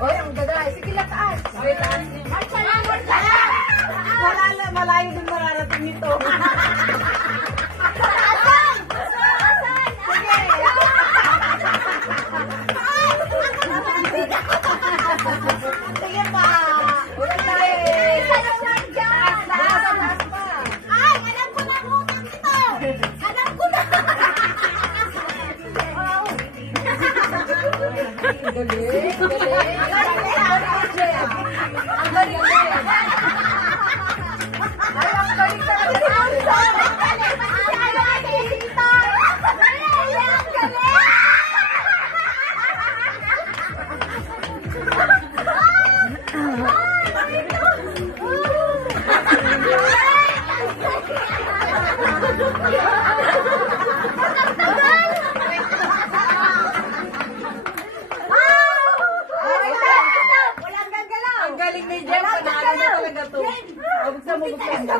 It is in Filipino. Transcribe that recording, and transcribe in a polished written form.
Oy, ang gagay. Sige, lataas. Oy, taas. Marcha lang, marcha lang. Wala na, malayo din mararating ito. Sige pa. Ulit tayo. Isa naman dyan. Taas pa. Ay, alam ko na utang ito. Alam ko na. Galing, galing. Ang galing. Ay, ang galing talaga. Ang galing ni Jem, panalo na talaga to. Buksan mo, buksan mo.